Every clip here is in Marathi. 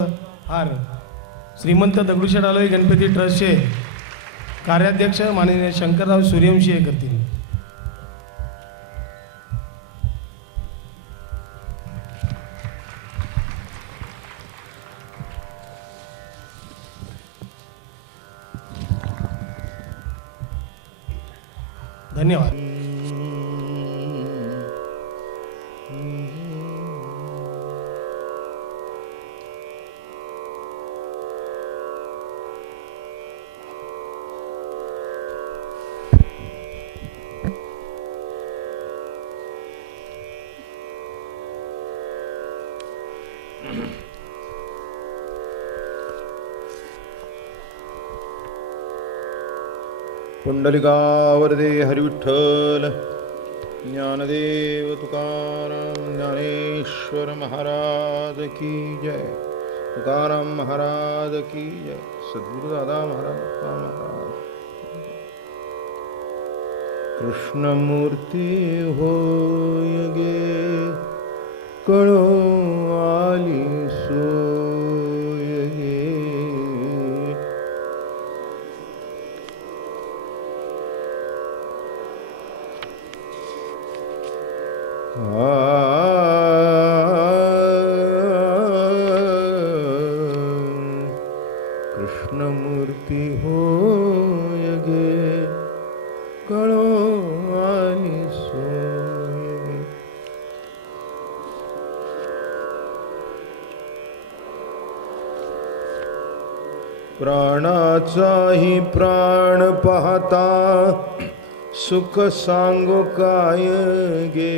हार श्रीमंत दगडूशेठ हलवाई गणपती ट्रस्टचे कार्याध्यक्ष माननीय शंकरराव सूर्यवंशी हे करतील. धन्यवाद. पुंडलिकावरदे हरिविठ्ठल ज्ञानदेव तुकाराम ज्ञानेश्वर महाराज की जय. तुकाराम महाराज की जय. सद्गुरु दादा महाराज. कृष्णमूर्ती होय गे कळो आली सोय गे. कृष्णमूर्ती होय गे कळो आली सोय गे. प्राणाचाही प्राण पाहता सुख सांगो काय गे.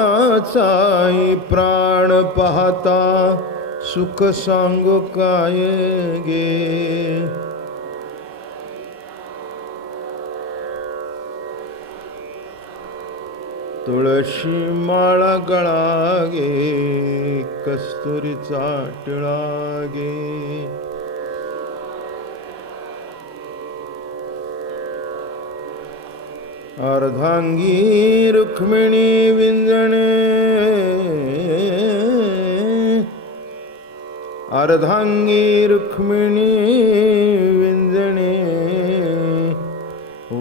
प्राणाचाही प्राण पाहता सुख सांगो काय गे. तुळशी माळा गळा गे कस्तुरीचा टिळा गे. अर्धांगी रुक्मिणी विंजणे अर्धांगी रुक्मिणी विंजणे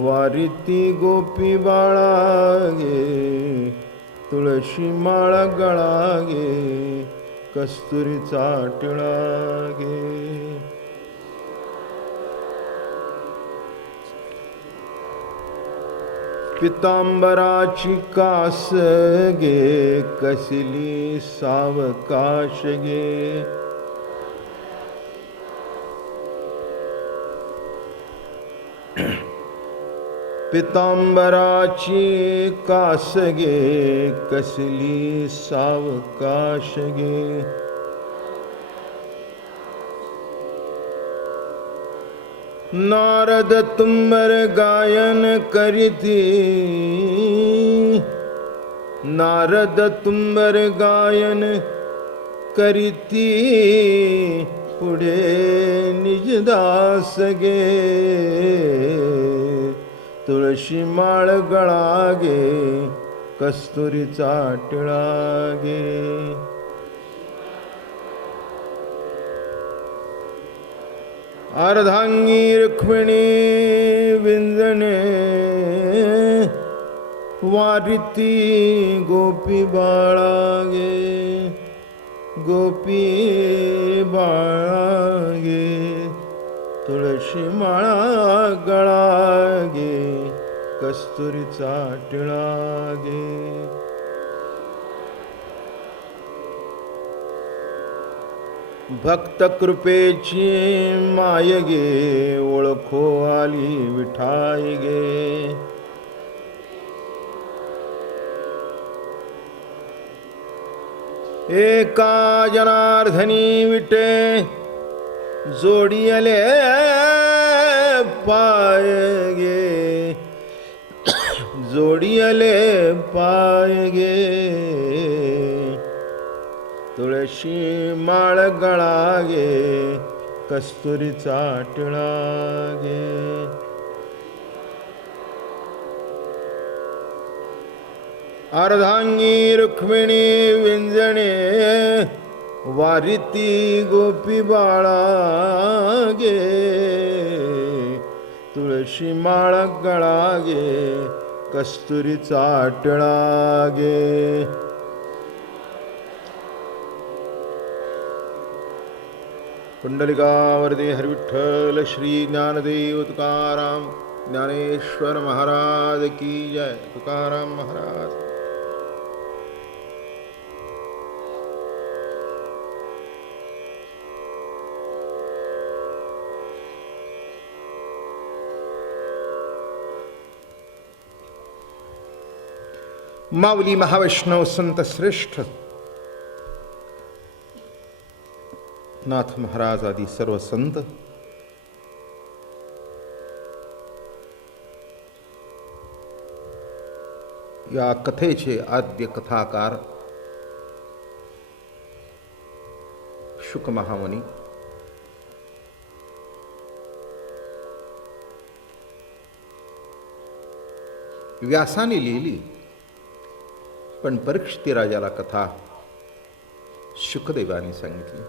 वारिती गोपी बाळा गे. तुळशी माळा गळा गे कस्तुरीचा टिळा गे. पितांबराची कास गे कसली सावकाश गे. पितांबराची कास गे कसली सावकाश गे. नारद तुंबर गायन करीती नारद तुंबर गायन करीती पुढे निजदास गे. तुळशी माळ गळा गे कस्तुरीचा टिळा गे. अर्धांगी रुक्मिणी विंजणे वारिती गोपी बाळा गे. गोपी बाळा गे तुळशी माळा गळा गे कस्तुरीचा टिळा गे. भक्त कृपेची माय गे ओळखो आली विठाई गे. एका जनार्दनी विटे जोडियले पाय गे. जोडियले पाय गे. तुळशी माळ गळा गे कस्तुरीचा टिळा गे. अर्धांगी रुक्मिणी विंजणे वारिती गोपी बाळा गे तुळशी माळ गळा गे कस्तुरीचा टिळा गे. कुंडलिकावरती हरिविठ्ठल श्री ज्ञानदेव तुकाराम ज्ञानेश्वर महाराज की जय. तुकाराम महाराज. माऊली महावैष्णव संत श्रेष्ठ नाथ महाराज आदी सर्व संत या कथेचे आद्य कथाकार शुक महामुनी व्यासाने लिहिली, पण परीक्षित राजाला कथा शुकदेवाने सांगितली.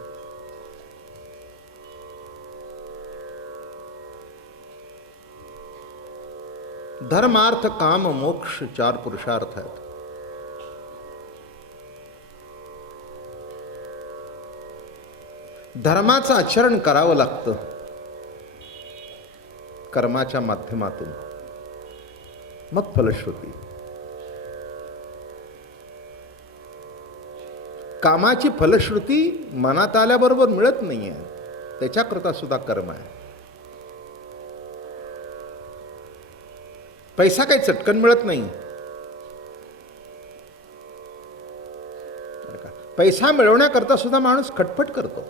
धर्मार्थ काम मोक्ष 4 पुरुषार्थ आहेत. धर्माचं आचरण करावं लागतं कर्माच्या माध्यमातून, मग फलश्रुती. कामाची फलश्रुती मनात आल्याबरोबर मिळत नाहीये, त्याच्याकरता सुद्धा कर्म आहे. पैसा काही चटकन मिळत नाही. पैसा मिळवण्याकरता सुद्धा माणूस खटपट करतो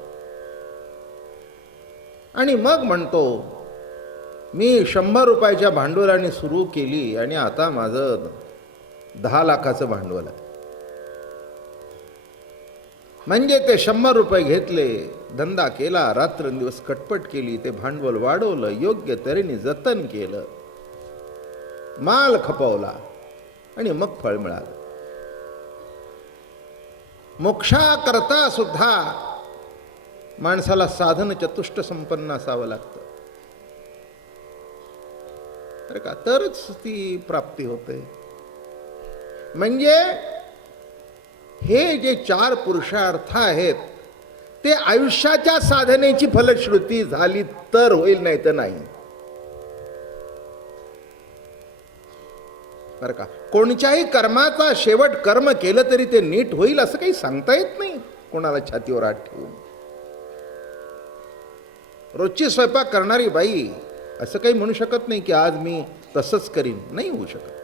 आणि मग म्हणतो मी 100 रुपयाच्या भांडवलाने सुरू केली आणि आता माझं 10 लाखाचं भांडवल आहे. म्हणजे ते 100 रुपये घेतले, धंदा केला, रात्रंदिवस कटपट केली, ते भांडवल वाढवलं, योग्य तऱ्हेने जतन केलं, माल खपवला आणि मग फळ मिळालं. मोक्षाकरता सुद्धा माणसाला साधन चतुष्ट संपन्न असावं लागतं, तर का तरच ती प्राप्ती होते. म्हणजे हे जे 4 पुरुषार्थ आहेत ते आयुष्याच्या साधनेची फलश्रुती झाली तर होईल, नाही तर नाही. बरं का, कोणत्याही कर्माचा शेवट कर्म केलं तरी ते नीट होईल असं काही सांगता येत नाही कोणाला छातीवर हात ठेवून. रोजची स्वयंपाक करणारी बाई असं काही म्हणू शकत नाही की आज मी तसंच करीन, नाही होऊ शकत.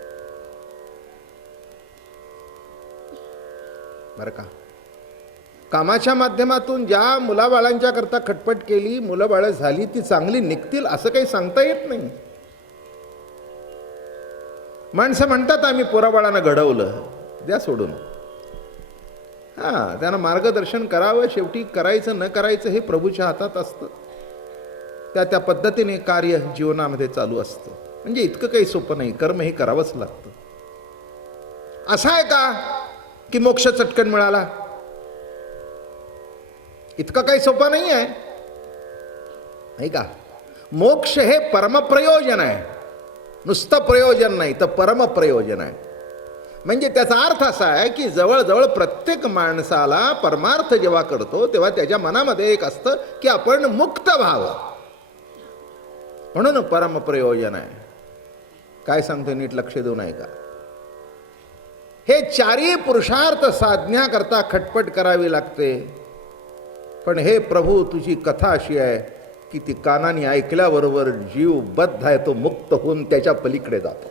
बरं का, कामाच्या माध्यमातून ज्या मुलाबाळांच्या करता खटपट केली, मुलं बाळं झाली, ती चांगली निघतील असं काही सांगता येत नाही. माणसं म्हणतात आम्ही पोराबाळांना घडवलं, द्या सोडून. हां, त्यांना मार्गदर्शन करावं, शेवटी करायचं न करायचं हे प्रभूच्या हातात असतं. त्या पद्धतीने कार्य जीवनामध्ये चालू असतं. म्हणजे इतकं काही सोपं नाही, कर्म हे करावंच लागतं. असं आहे का की मोक्ष चटकन मिळाला? इतकं काही सोपं नाही आहे, नाही का. मोक्ष हे परमप्रयोजन आहे, नुसतं प्रयोजन नाही तर परमप्रयोजन आहे. म्हणजे त्याचा अर्थ असा आहे की जवळजवळ प्रत्येक माणसाला परमार्थ जेव्हा करतो तेव्हा त्याच्या मनामध्ये एक असतं की आपण मुक्त व्हावं, म्हणून परमप्रयोजन आहे. काय सांगतो नीट लक्ष देऊ नये का. हे 4ही पुरुषार्थ साधण्याकरता खटपट करावी लागते. पण हे प्रभू, तुझी कथा अशी आहे की ती कानाने ऐकल्याबरोबर जीव बद्ध आहे, तो मुक्त होऊन त्याच्या पलीकडे जातो.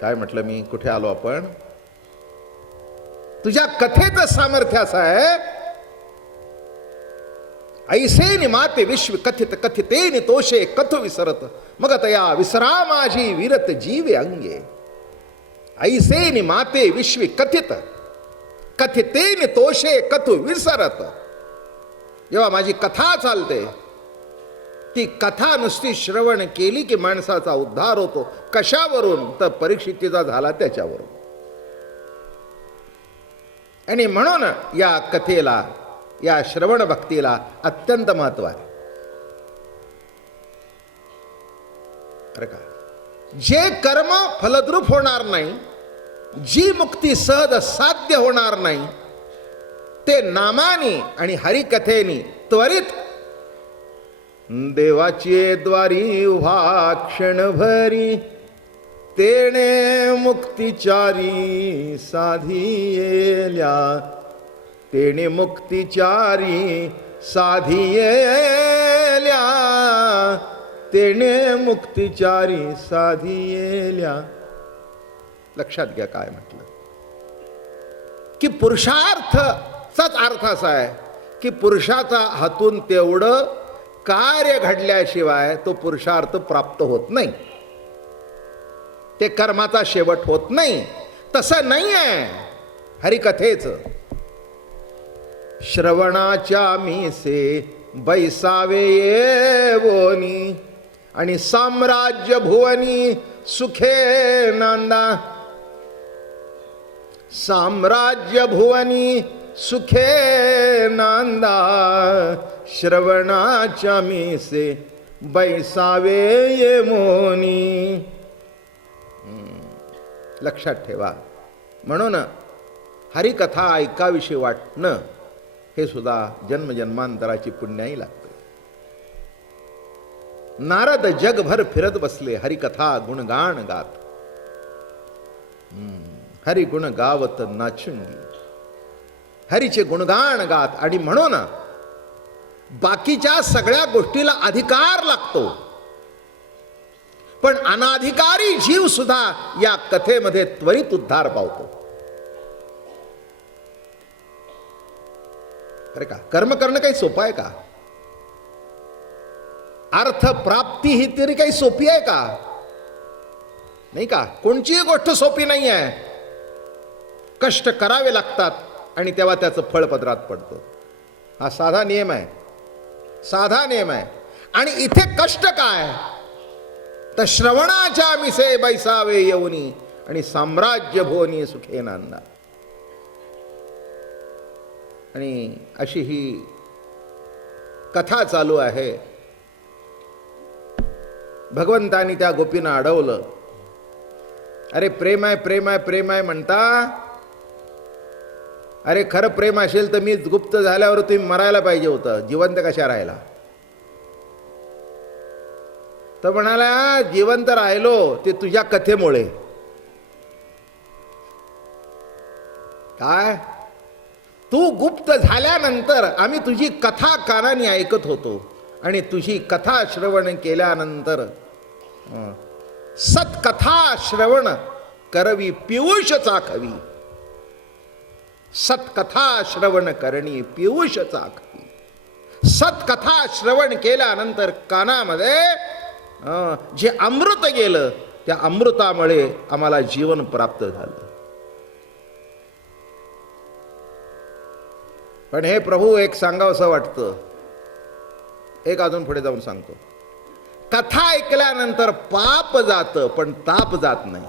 काय म्हटलं मी, कुठे आलो आपण? तुझ्या कथेचं सामर्थ्य असं आहे, ऐसे निमाते विश्व कथित कथिते नितोषे कथु विसरत मग तया विसरा माझी विरत जीवे अंगे. ऐसे निमाते विश्व कथित कथिते नितोषे कथु विसरत. जेव्हा माझी कथा चालते ती कथा नुसती श्रवण केली की माणसाचा उद्धार होतो. कशावरून? तर परीक्षितीचा झाला त्याच्यावरून. आणि म्हणून या कथेला, या श्रवण भक्तीला अत्यंत महत्व आहे. अरे का, जे कर्म फलद्रूप होणार नाही, जी मुक्ती सहज साध्य होणार नाही, ते नामानी आणि हरिकथेनी त्वरित देवाची द्वारी उभा क्षणभरी, तेणे मुक्तिचारी साधियेल्या, तेणे मुक्तिचारी साधियेल्या, तेणे मुक्तिचारी साधियेल्या. लक्षात घ्या काय म्हटलं की पुरुषार्थचाच अर्थ असा आहे की पुरुषाचा हातून तेवढं कार्य घडल्याशिवाय तो पुरुषार्थ प्राप्त होत नाही, ते कर्माचा शेवट होत नाही. तसं नाही आहे हरिकथेचं. श्रवणाच्या मीसे बैसावे येवोनी, आणि साम्राज्य भुवनी सुखे नांदा, साम्राज्य भुवनी सुखे नांदा, श्रवणाच्या मीसे बैसावे येमोनी. लक्षात ठेवा. म्हणून हरिकथा ऐकाविषयी वाटणं हे सुद्धा जन्मजन्मांतराची पुण्याई लागते. नारद जगभर फिरत बसले हरिकथा गुणगान गात. हरिगुण गावत नाचुंगी, हरीचे गुणगान गात. आणि म्हणून बाकीच्या सगळ्या गोष्टीला अधिकार लागतो, पण अनाधिकारी जीव सुद्धा या कथेमध्ये त्वरित उद्धार पावतो. अरे का, कर्म करणं काही सोपं आहे का? अर्थ प्राप्ती ही तरी काही सोपी आहे का? नाही का? कोणतीही गोष्ट सोपी नाही आहे. कष्ट करावे लागतात आणि तेव्हा त्याचं फळ पदरात पडतं. हा साधा नियम आहे, साधा नियम आहे. आणि इथे कष्ट काय? तर श्रवणाच्या मिसे बैसावे येऊनी, आणि साम्राज्य भोनी सुखे नांदा. आणि अशी ही कथा चालू आहे. भगवंतानी त्या गोपींना अडवलं. अरे प्रेम आहे, प्रेम आहे, प्रेम आहे म्हणता. अरे खरं प्रेम असेल तर मी गुप्त झाल्यावर तुम्ही मरायला पाहिजे होतं, जिवंत कशा राहिला? तर म्हणाला जिवंत राहिलो ते तुझ्या कथेमुळे. काय? तू गुप्त झाल्यानंतर आम्ही तुझी कथा कानाने ऐकत होतो, आणि तुझी कथा श्रवण केल्यानंतर सत्कथा श्रवण करवी पियुष चाखवी. सत्कथा श्रवण करणी पियुष चाखवी. सत्कथा श्रवण केल्यानंतर कानामध्ये जे अमृत गेलं, त्या अमृतामुळे आम्हाला जीवन प्राप्त झालं. पण हे प्रभू, एक सांगावंसं वाटतं, एक अजून पुढे जाऊन सांगतो. कथा ऐकल्यानंतर पाप जातं पण ताप जात नाही.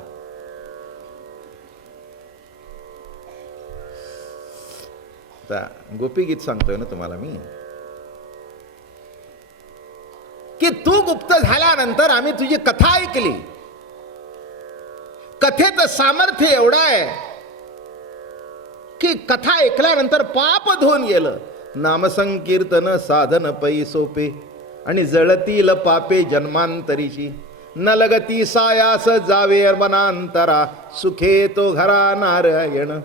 गोपी गीत सांगतोय ना तुम्हाला मी, की तू गुप्त झाल्यानंतर आम्ही तुझी कथा ऐकली. कथेचं सामर्थ्य एवढं आहे की कथा ऐकल्यानंतर पाप धुवून गेलं. नामसंकीर्तन साधन पै सोपे, आणि जळतील पापे जन्मांतरीची. न लगती सायास जावे वनांतरा, सुखे तो घरा नारायण.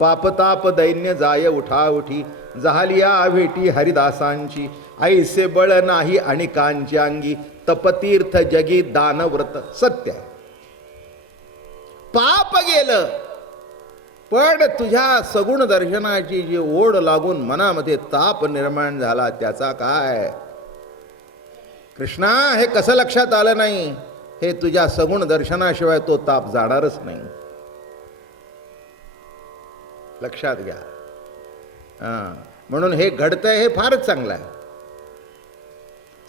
पापताप दैन्य जाय उठा उठी, झालिया भेटी हरिदासांची. ऐसे बळ नाही अणिकांची अंगी, तपतीर्थ जगी दानव्रत. सत्य पाप गेलं, पण तुझ्या सगुण दर्शनाची जी ओढ लागून मनामध्ये ताप निर्माण झाला, त्याचा काय? कृष्णा, हे कसं लक्षात आलं नाही? हे तुझ्या सगुण दर्शनाशिवाय तो ताप जाणारच नाही. लक्षात घ्या. म्हणून हे घडतंय हे फारच चांगलं आहे.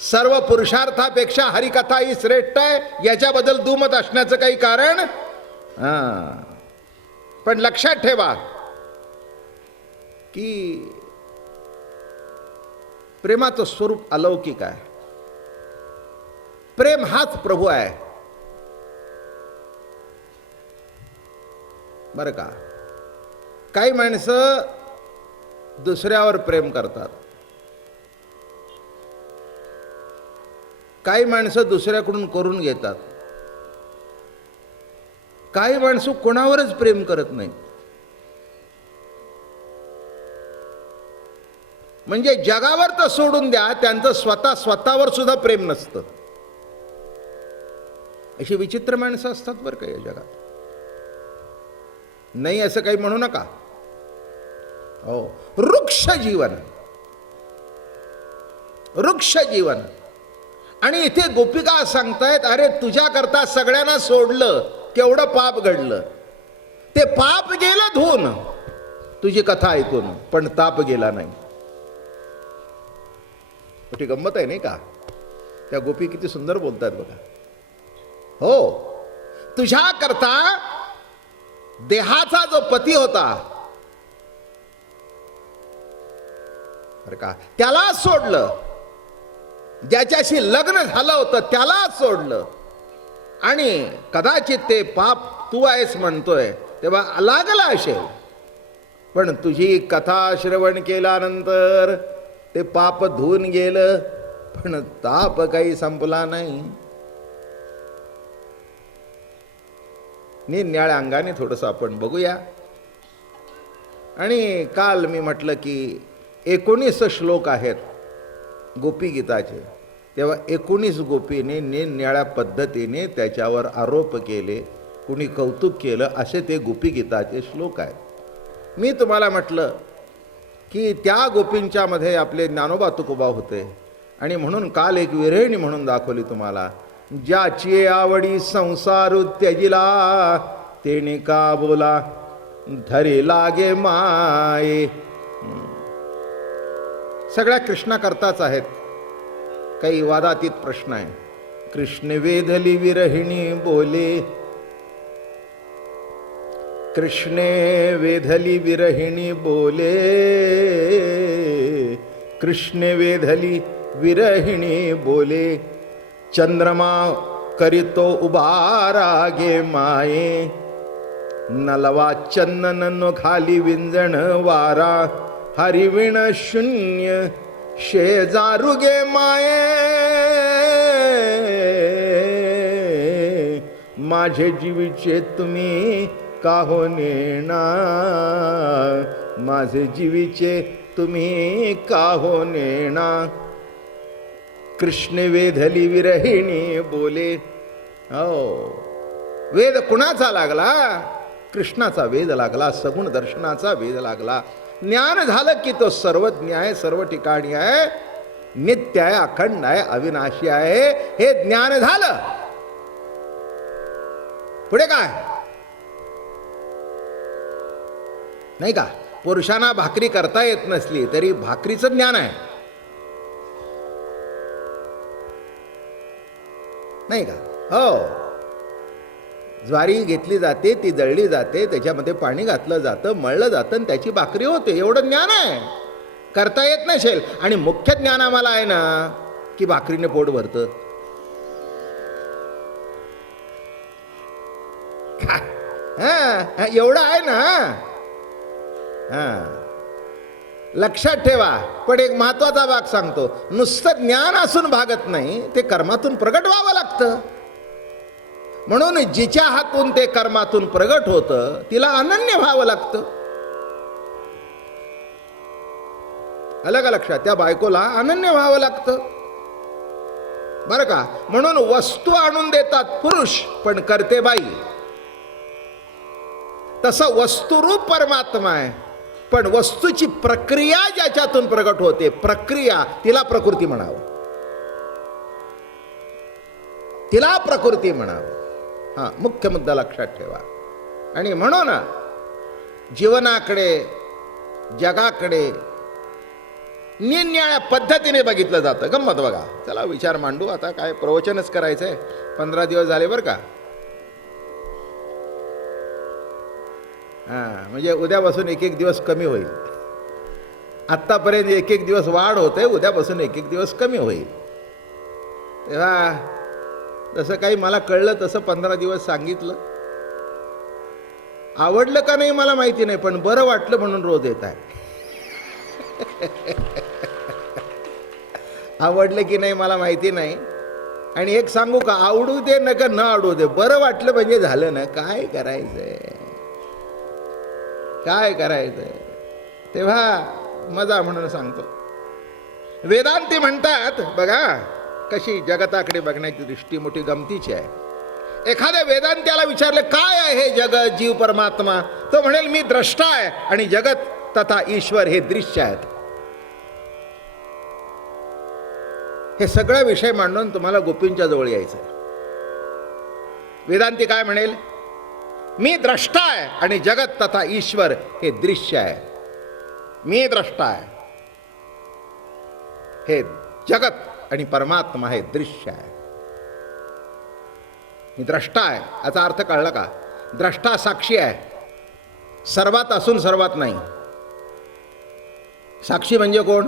सर्व पुरुषार्थापेक्षा हरिकथा ही श्रेष्ठ आहे याच्याबद्दल दुमत असण्याचं काही कारण पण लक्षात ठेवा की प्रेमाचं स्वरूप अलौकिक आहे. प्रेम हाच प्रभू आहे बरं का. काही माणसं दुसऱ्यावर प्रेम करतात, काही माणसं दुसऱ्याकडून करून घेतात, काही माणसं कोणावरच प्रेम करत नाहीत. म्हणजे जगावर तर सोडून द्या, त्यांचं स्वतःवर सुद्धा प्रेम नसतं. अशी विचित्र माणसं असतात बरं का या जगात. नाही असं काही म्हणू नका. हो, वृक्ष जीवन, वृक्ष जीवन. आणि इथे गोपिका सांगतायत, अरे तुझ्या करता सगळ्यांना सोडलं, केवढं पाप घडलं. ते पाप गेलं धुवून तुझी कथा ऐकून, पण ताप गेला नाही. मोठी गंमत आहे नाही का. त्या गोपी किती सुंदर बोलतात बघा. हो, तुझ्या करता देहाचा जो पती होता बरं का, त्याला सोडलं. ज्याच्याशी लग्न झालं होतं त्याला सोडलं. आणि कदाचित ते पाप तू आहेस म्हणतोय तेव्हा लागला असेल, पण तुझी कथा श्रवण केल्यानंतर ते पाप धुवून गेलं, पण ताप काही संपला नाही. निरनिळ्या अंगाने थोडंसं आपण बघूया. आणि काल मी म्हटलं की 19 श्लोक आहेत गोपी गीताचे, तेव्हा 19 गोपीने निरनिळ्या पद्धतीने त्याच्यावर आरोप केले, कुणी कौतुक केलं, असे ते गोपी गीताचे श्लोक आहेत. मी तुम्हाला म्हटलं की त्या गोपींच्या मध्ये आपले ज्ञानोबा तुकोबा होते. आणि म्हणून काल एक विरहिणी म्हणून दाखवली तुम्हाला. ज्याची आवडी संसार त्यजिला, तेने का बोला धरी लागे माये. सगळ्या कृष्णा करताच आहेत, काही वादातीत प्रश्न आहे. कृष्ण वेधली विरहिणी बोले, कृष्ण वेधली विरहिणी बोले, कृष्ण वेधली विरहिणी बोले. चंद्रमा करीतो उभारा गे माये, नलवा चंदन नो खाली विंजण वारा. हरिविण शून्य शेजारू गे माये, माझे जीवीचे तुम्ही काहो नेणा, माझे जीवीचे तुम्ही काहो नेणा. कृष्ण वेधली विरहिणी बोले. हो, वेद कुणाचा लागला? कृष्णाचा वेद लागला, सगुण दर्शनाचा वेद लागला. ज्ञान झालं की तो सर्वज्ञ आहे, सर्व ठिकाणी आहे, नित्य आहे, अखंड आहे, अविनाशी आहे. हे ज्ञान झालं. पुढे काय नाही का. पुरुषांना भाकरी करता येत नसली तरी भाकरीचं ज्ञान आहे नाही का. हो, ज्वारी घेतली जाते, ती दळली जाते, त्याच्यामध्ये पाणी घातलं जातं, मळलं जातं आणि त्याची भाकरी होते. एवढं ज्ञान आहे. करता येत नसेल. आणि मुख्य ज्ञान आम्हाला आहे ना की भाकरीने पोट भरतं. एवढं आहे ना. लक्षात ठेवा. पण एक महत्वाचा भाग सांगतो, नुसतं ज्ञान असून भागत नाही, ते कर्मातून प्रगट व्हावं लागतं. म्हणून जिच्या हातून ते कर्मातून प्रगट होतं तिला अनन्य व्हावं लागतं. आलं का लक्षात. त्या बायकोला अनन्य व्हावं लागतं बरं का. म्हणून वस्तू आणून देतात पुरुष, पण करते बाई. तसं वस्तुरूप परमात्मा आहे, पण वस्तूची प्रक्रिया ज्याच्यातून प्रगट होते, प्रक्रिया, तिला प्रकृती म्हणावं, तिला प्रकृती म्हणावं. हा मुख्य मुद्दा लक्षात ठेवा. आणि म्हणून जीवनाकडे, जगाकडे निरनिराळ्या पद्धतीने बघितलं जातं. गंमत बघा. चला विचार मांडू. आता काय प्रवचनच करायचं आहे. 15 दिवस झाले बरं का. हां, म्हणजे उद्यापासून एक एक दिवस कमी होईल. आत्तापर्यंत एक एक दिवस वाढ होते, उद्यापासून एक एक दिवस कमी होईल. तेव्हा जसं काही मला कळलं तसं 15 दिवस सांगितलं. आवडलं का नाही मला माहिती नाही, पण बरं वाटलं म्हणून रोज येत आहे. आवडलं की नाही मला माहिती नाही. आणि एक सांगू का, आवडू दे नका न आवडू दे, बरं वाटलं म्हणजे झालं ना. काय करायचंय, काय करायचंय. तेव्हा मजा म्हणून सांगतो. वेदांती म्हणतात बघा, कशी जगताकडे बघण्याची दृष्टी मोठी गमतीची आहे. एखाद्या वेदांत्याला विचारले काय आहे हे जगत, जीव, परमात्मा, तो म्हणेल मी द्रष्टा आहे आणि जगत तथा ईश्वर हे दृश्य आहेत. हे सगळं विषय मांडून तुम्हाला गोपींच्या जवळ यायचं आहे. वेदांती काय म्हणेल, मी द्रष्टा आहे आणि जगत तथा ईश्वर हे दृश्य आहे. मी द्रष्टा आहे, हे जगत आणि परमात्मा हे दृश्य आहे. मी द्रष्टा आहे याचा अर्थ कळला का. द्रष्टा साक्षी आहे, सर्वात असून सर्वात नाही. साक्षी म्हणजे कोण.